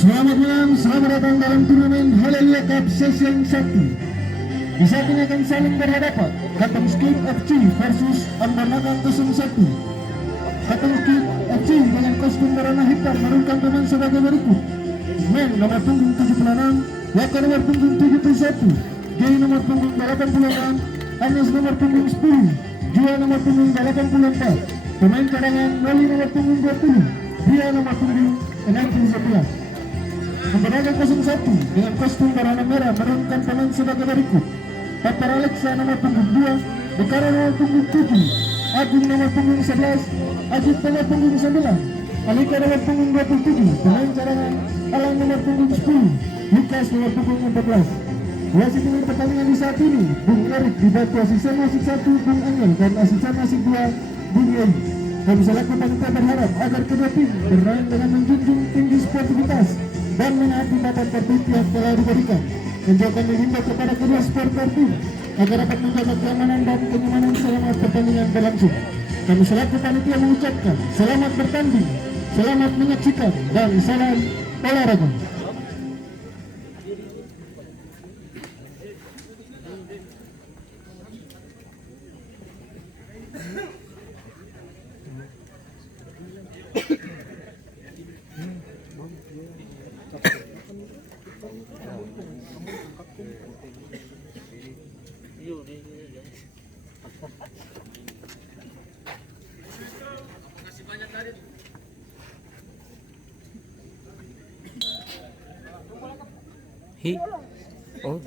Selamat malam, selamat datang dalam turnamen Haleluya Cup Session 1. Di saat ini akan saling berhadapan Katong Skip FC versus Ambarnakan 01. Katong Skip FC dengan kostum berwarna hitam menurunkan pemain sebagai berikut: Men nomor punggung 76, Waka nomor punggung 71, Gay nomor punggung 86, Anes nomor punggung 10, Jua nomor punggung 84, pemain cadangan Noli nomor punggung 20, Dia nomor punggung 11. Ambarnakan 01 dengan kostum berwarna merah menurunkan pemain sebagai berikut: Papar Alexa nomor punggung 2, Bekara nomor punggung 7, Agung nomor punggung 11, Ajit nomor punggung 9, Alika nomor punggung 27, pemain cadangan Alang nomor punggung 10, Lukas nomor punggung 14. Wasit dengan pertandingan di saat ini Bung Erik, dibantu asisten wasit 1 Bung Angel dan asisten wasit 2 Bung Yei. Kami selaku panitia berharap agar kedua tim bermain dengan menjunjung tinggi sportivitas dan menaati tata tertib yang telah diberikan, dan juga mengimbau kepada kedua supporter tim agar dapat menjaga keamanan dan kenyamanan selama pertandingan berlangsung. Kami selaku panitia mengucapkan selamat bertanding, selamat menyaksikan, dan salam olahraga. Hi. Oh.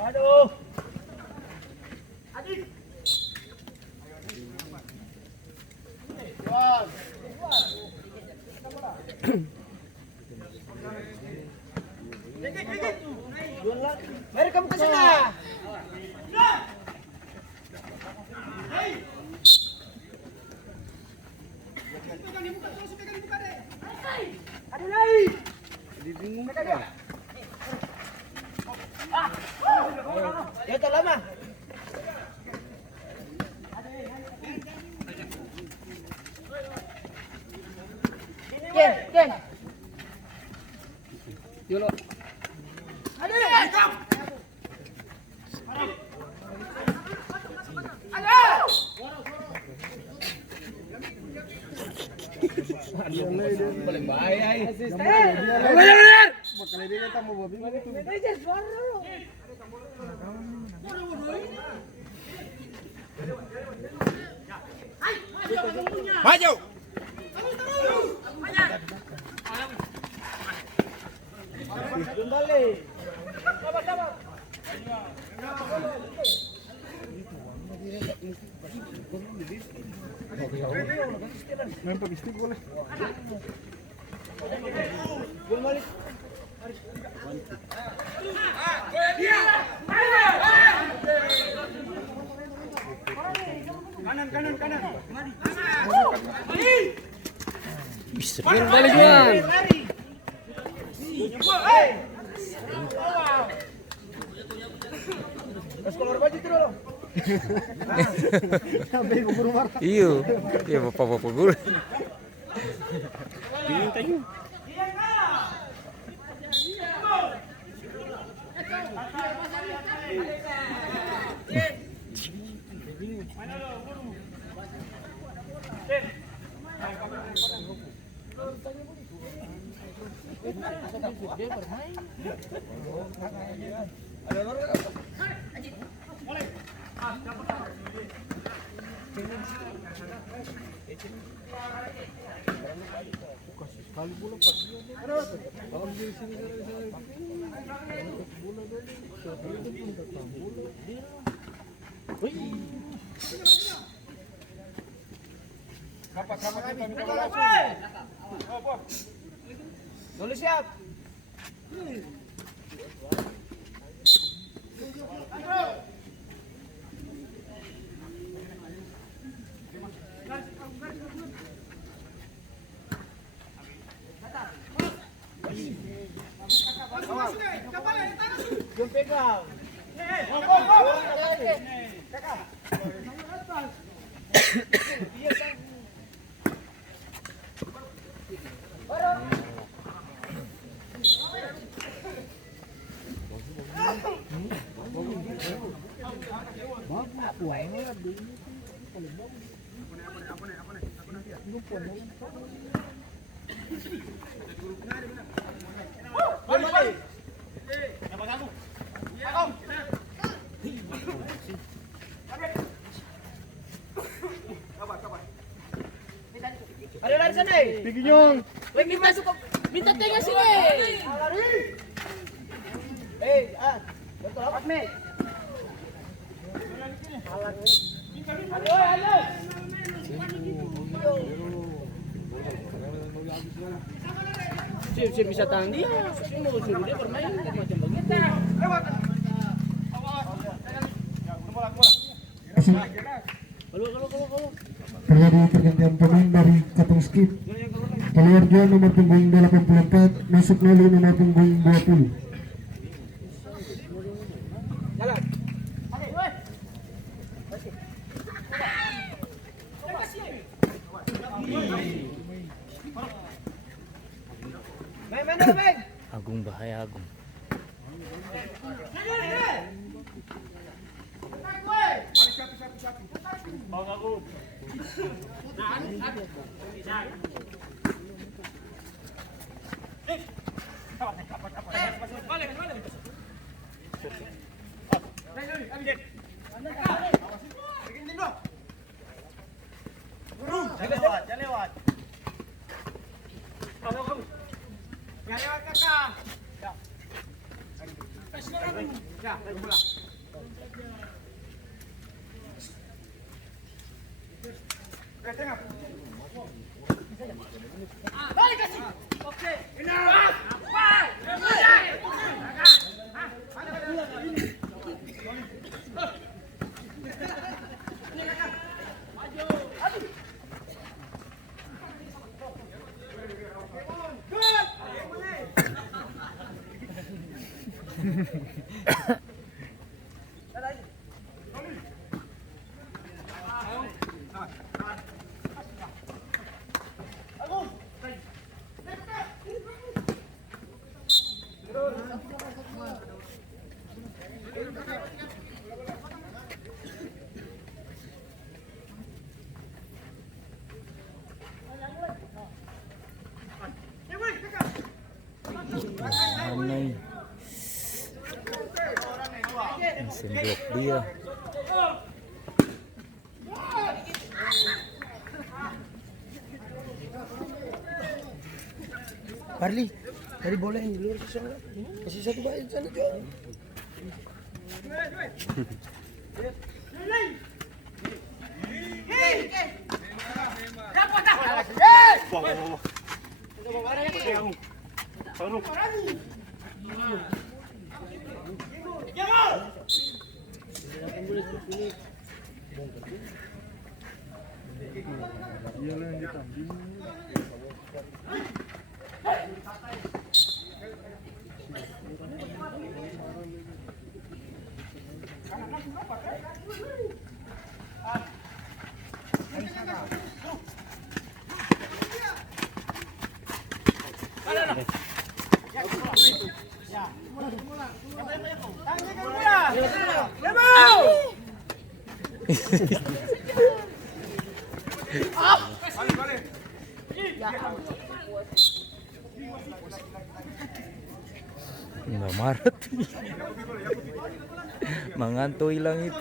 Aduh. Adik. Mari kamu ke sana. Aduh lagi. Dibingung kan? Ya tak lama. Ken. Yolo. Ada. Paling bahaya ini. Bakal dia datang mau babi itu. Maju. Kembali. Sabar. Main pakai stick boleh. Kembali. Kanan. Mari. Bisa balik man. Keluar baju tu dulu. Sampai guru marah. Iyo, iya bapak guru. Bingung tayo. Dulu siap. Jom pegang. Ada lari sana. Tinggi nyong. Minta tengah sini. Betul apa nih? Siap bisa tahan dia. Saya mau suruh dia bermain macam begitu. Terjadi pergantian pemain dari Kampung Skip. Keluar dia nomor punggung 84, masuk Noli nomor punggung 20. Jalan. Main. Agung bahaya Agung. Jangan lewat. Jangan lewat kakak. Ya, bola. Tengah. Balik kasih. Oke. Aneh. Mesin blok dia. Barli, dari bola yang di luar sana. Kasih satu baik sana juga. Nggak marah. Mengantui lang itu.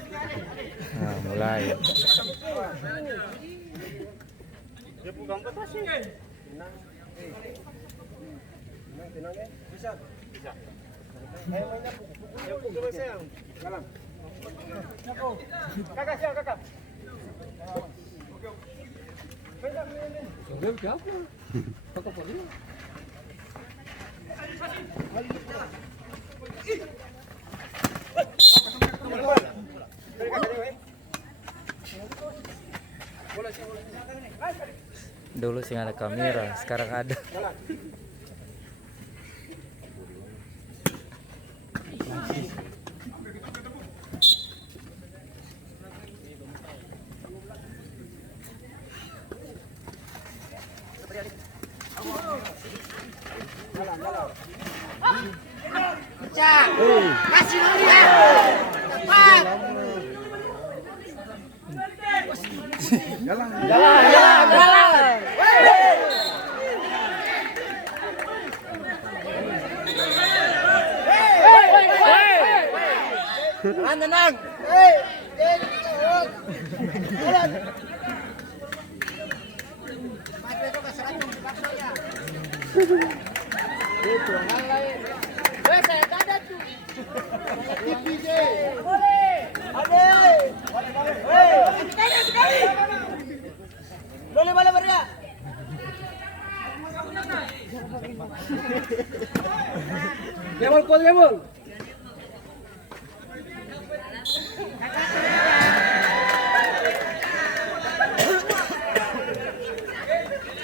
Nah, mulai. Dulu sih ada kamera, sekarang ada. Tenang. Boleh beria. Gembol kuat gembol.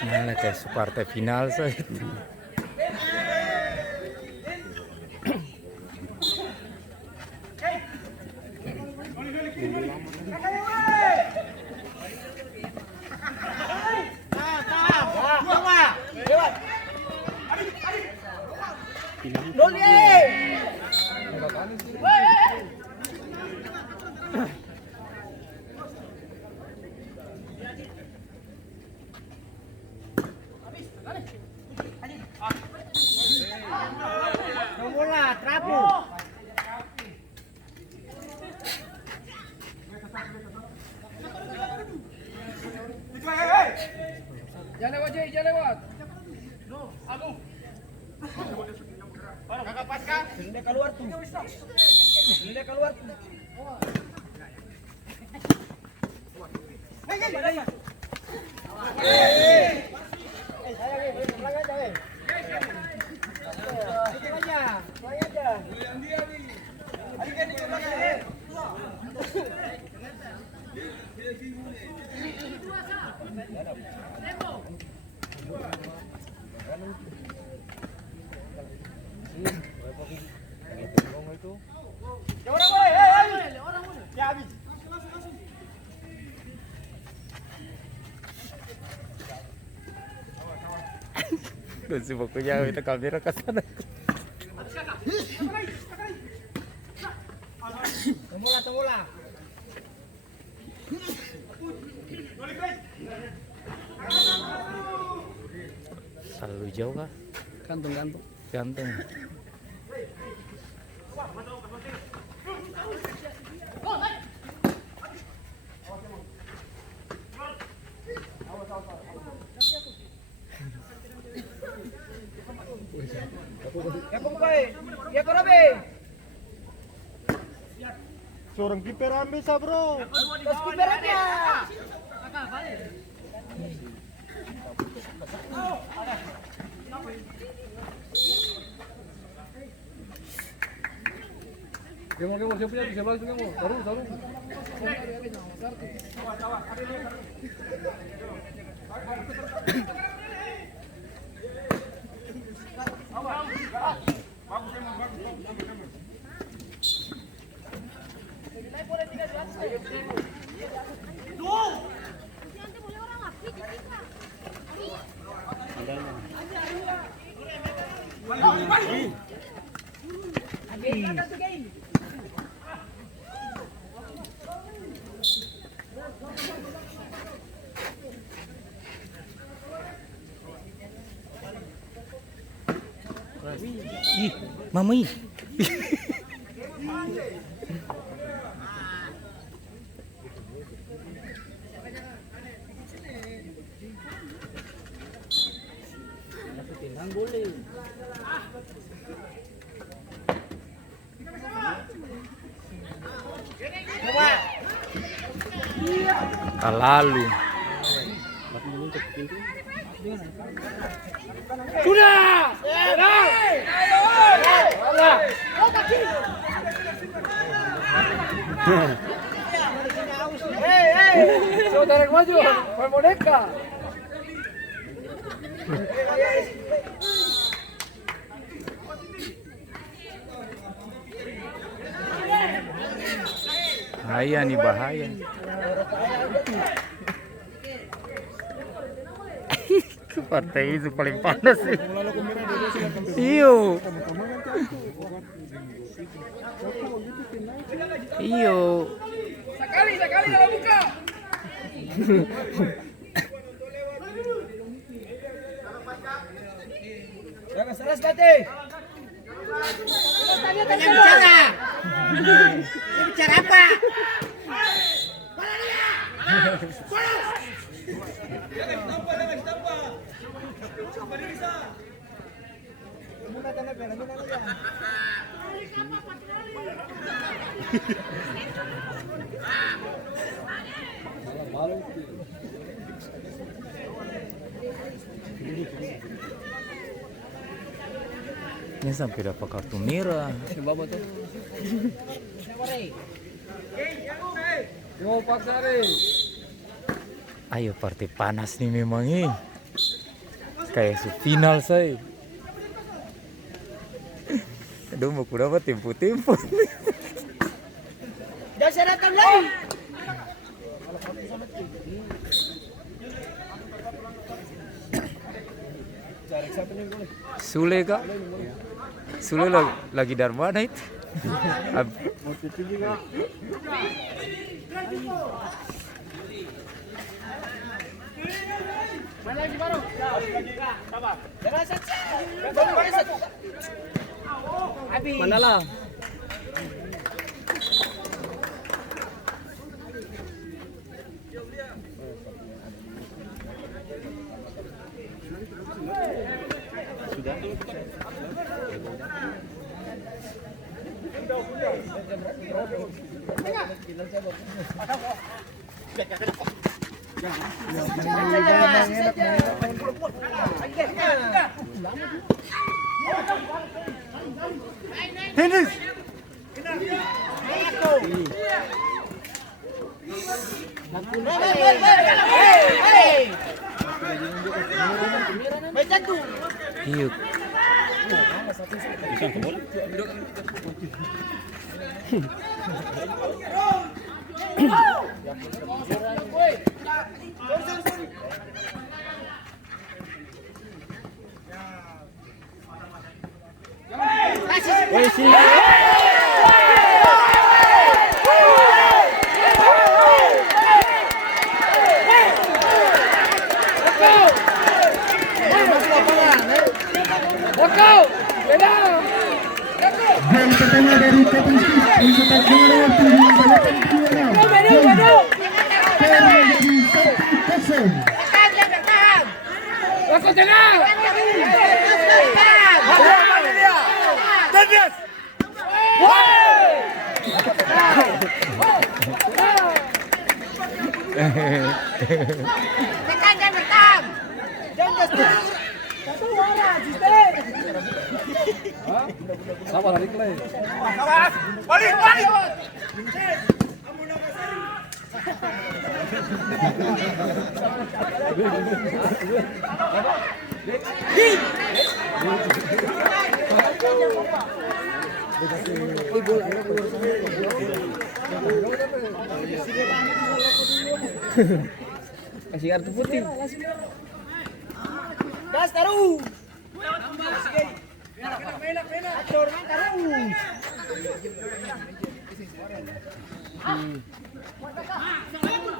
Mana kayak partai final saja. Jangan lewat, Jay, jangan lewat. Aku. Kakak pasca. Dia keluar tuh. Dia keluar tuh. Gusto mo ko niya ito kamera ka sana. Tumula. Terlalu jauh kah? Gantung. Gantung. Ya korabe. Seorang kiper ambil sa bro. Terus kiperannya. Gembol, siapa ya? Siapa lagi gembol? Taruh. Mami. Tinang boleh. Kalalu. Sudah. Saudara maju, main boneka. Bahaya nih, bahaya. Partai itu paling panas sih. Iyo. Iyo. Sekali kalau buka. Jangan stres Bati. Tanya bicara. Ini bicara apa? Ini sampai dapat kartu merah. Ayo partai panas nih memang ini. Kayak final saya. Aduh mau ku dapat tempo-tempo. Jangan datang lagi. Sule kak? Sule lagi dari mana itu? Mana lagi baru? Sabar. Jangan satu. Habis. Mana lah? Finish. Iya. Gol pertama dari Kapten Steve mencetak juara waktu di balapan juara. Menjadi 1-0. Langsung tenang. Sabar hari kelai. Balik. Kasih kartu putih. Gas taruh. Acor taruh. Bola.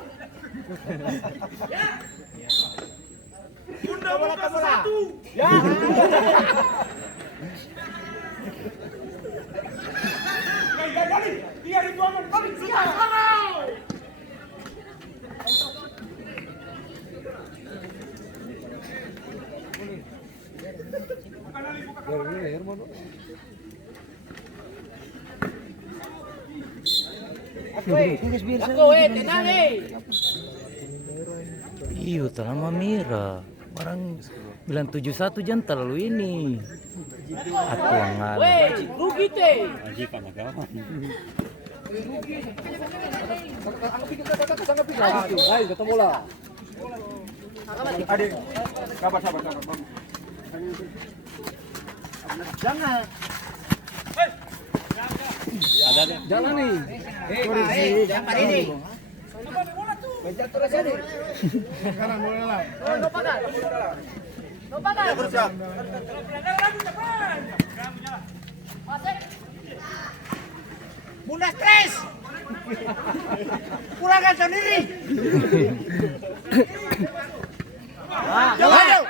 Ya. Ako tenang Iyo, telah Mira. Orang bilang 71 jangan terlalu ini. Aku yang ngalah. Weh, rugi teh. Ayo ketemu lah. Adik, sabar. Jangan. Jangan nih. Jangan ini. Jatuh aja nih. No pagar. No pagar. Bunda stres. Pulangkan sendiri. Ayo.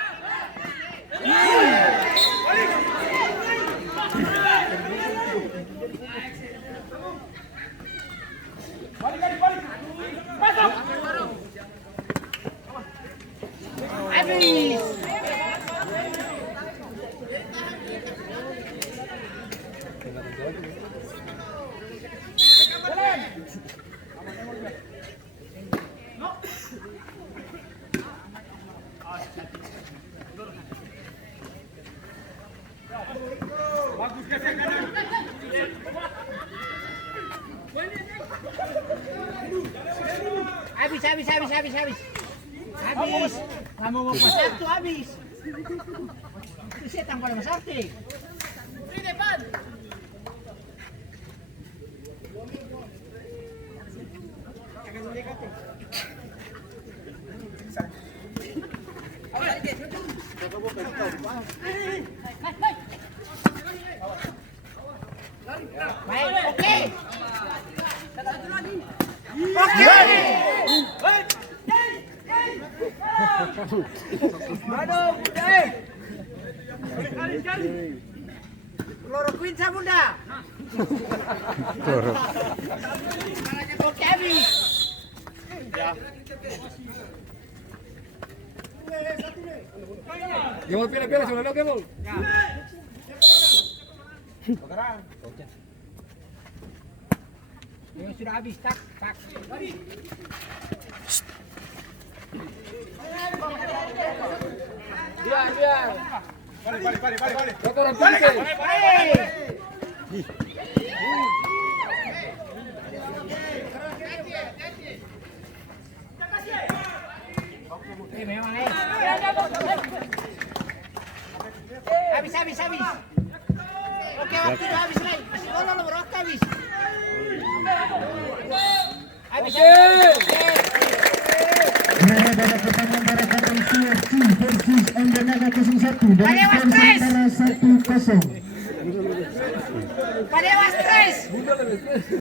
Habis. Habis. Kamu mau pasar tuh habis. Itu setan pada masakti. Di depan. Baik, oke. Aduh, Kloroquin sa bunda. Kloro. Oke, habis. Gimol pila sudah Gimol. Ya sudah habis, tak. Biar. Balik. Kotoran putih. Memang habis. Oke, waktu udah habis lagi. Masih lo berok habis. Habis. Pada pertandingan antara Katong CFC versus Andanaga 01 dengan skor sementara 1-0. Pada was stres.